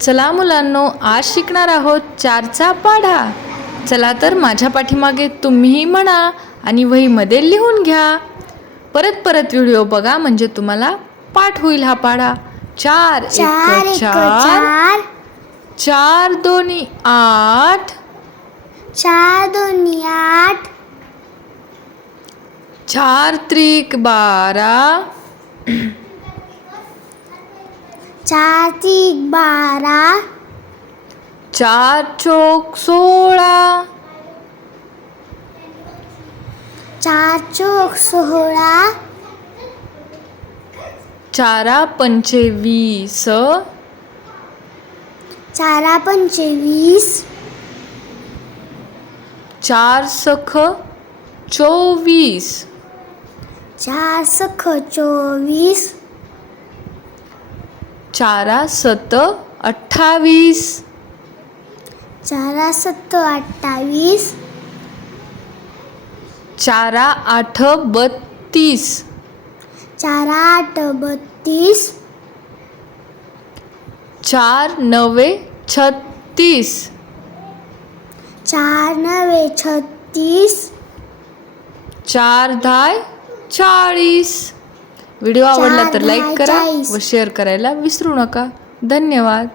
चला मुलांनो, आज शिकणार आहोत 4चा पाढा. चला तर माझ्या पाठीमागे तुम्हीही म्हणा आणि वहीमध्ये लिहून घ्या. परत परत व्हिडिओ बघा म्हणजे तुम्हाला पाठ होईल हा पाढा. 4 1 4, 4 2 8, 4 2 8, 4 3 12, 4 3 12, 4 4 16, 4 4 16, 4 25, 4 25, 4 सख 24, 4 सख 24, 4 7 28, 4 7 28, 4 8 32, 4 8 32, 4 9 36, 4 9 36, 4 10 40. व्हिडिओ आवडला तर 4 लाईक 10 करा 40. व शेअर करायला विसरू नका. धन्यवाद.